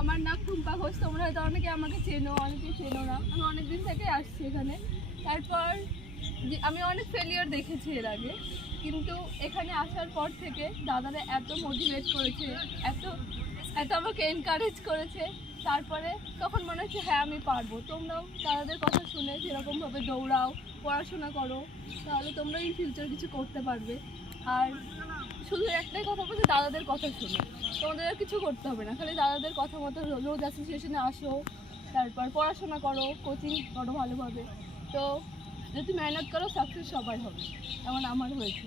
আমার নাম টুম্পা ঘোষ তোমরা হয়তো অনেকে আমাকে চেনো, অনেকে চেনো না। আমি অনেক দিন থেকে আসছি এখানে। তারপর আমি অনেক ফেলিওর দেখেছি এর আগে। কিন্তু এখানে আসার পর থেকে দাদারা এত মোটিভেট করেছে, এত এত আমাকে এনকারেজ করেছে। তারপরে তখন মনে হচ্ছে হ্যাঁ আমি পারব। তোমরাও দাদাদের কথা শুনে সেরকমভাবে দৌড়াও, পড়াশোনা করো, তাহলে তোমরা ইন ফিউচার কিছু করতে পারবে। আর শুধু একটাই কথা বলছে, দাদাদের কথা শুনে। তোমাদের আর কিছু করতে হবে না, খালি দাদাদের কথা মতো রোজ অ্যাসোসিয়েশনে আসো, তারপর পড়াশোনা করো কোচিং করো ভালোভাবে। তো যদি মেহনত করো সাকসেস সবাই হবে, এমন আমার হয়েছে।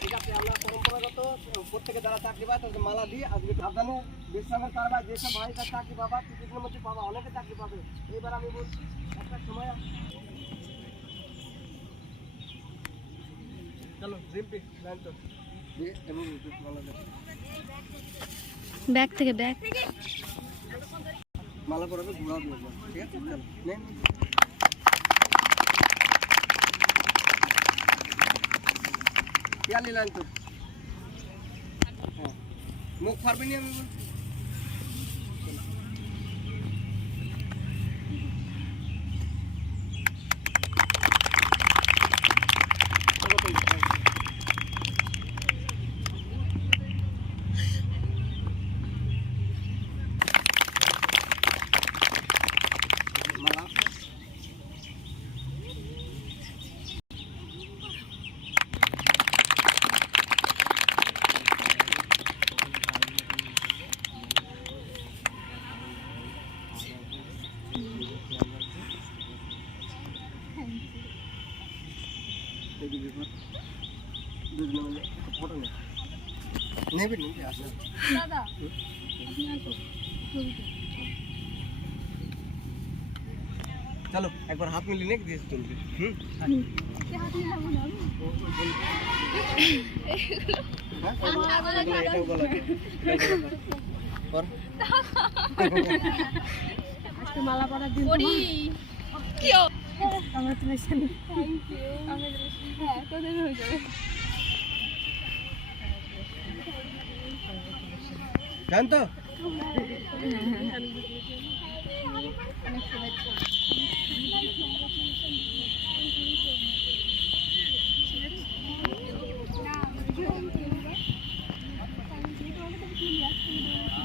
ঠিক আছে, আমরা পরম্পরাগত, প্রত্যেকে যারা চাকরি পায় তাদের মালা দিয়ে আজকে সাবধানে বিশ্রামের কারবার, যেসব ভাই তার চাকরি পাবা, কিছুদিনের মধ্যে পাবা, অনেকে চাকরি পাবে। এবার আমি বলছি, একটা সময় চলো রিম্পি লাইন তো দিয়ে এবং মালা দাও। ব্যাগ থেকে ব্যাগ। মালা পরাবে ঘোরা দিয়ে একবার, ঠিক আছে? চলো লাইন তো। হ্যাঁ। মুখ পারবি নি আমি বলছি? দেখি ব্যাপার দুজনে মিলে ফটো নে নেবে নিবি আসলে দাদা আপনি আসো ছবিতে চলো একবার হাত মিলিয়ে নে দিয়ে হুম? না। আজকে মালা পরার দিন কংগ্রেচুলেশন থ্যাংক ইউ হ্যাঁ তোদের হয়ে যাবে? জান তো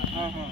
হ্যাঁ হ্যাঁ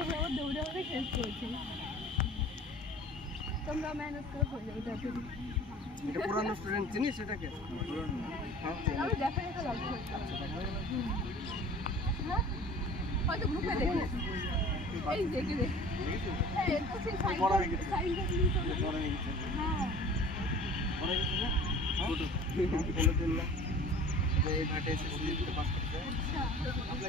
তোমরা আমার দৌড়ে অনেক হেল্প করেছে তোমরা মেহনত করে হয়ে যাবে তাড়াতাড়ি এটা পুরানো স্টুডেন্ট চিনিস সেটাকে আমি এই ঘাটে এসে পাস করতে। আচ্ছা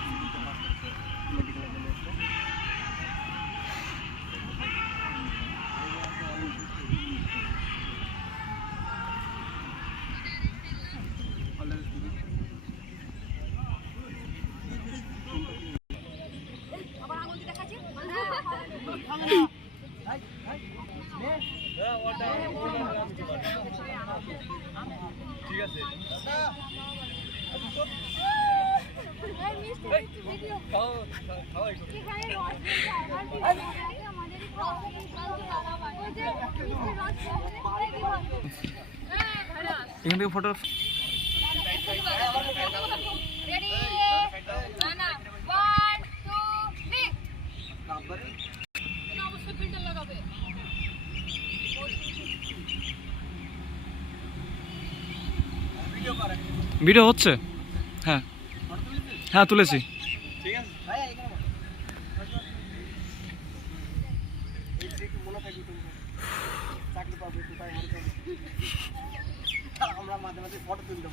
ঠিক আছে এখান থেকে ফটো রেডি না না 1 2 3 ভিডিও হচ্ছে? হ্যাঁ। হ্যাঁ তুলেছি। ঠিক আছে আমরা মাঝে মাঝে ফটো তুলে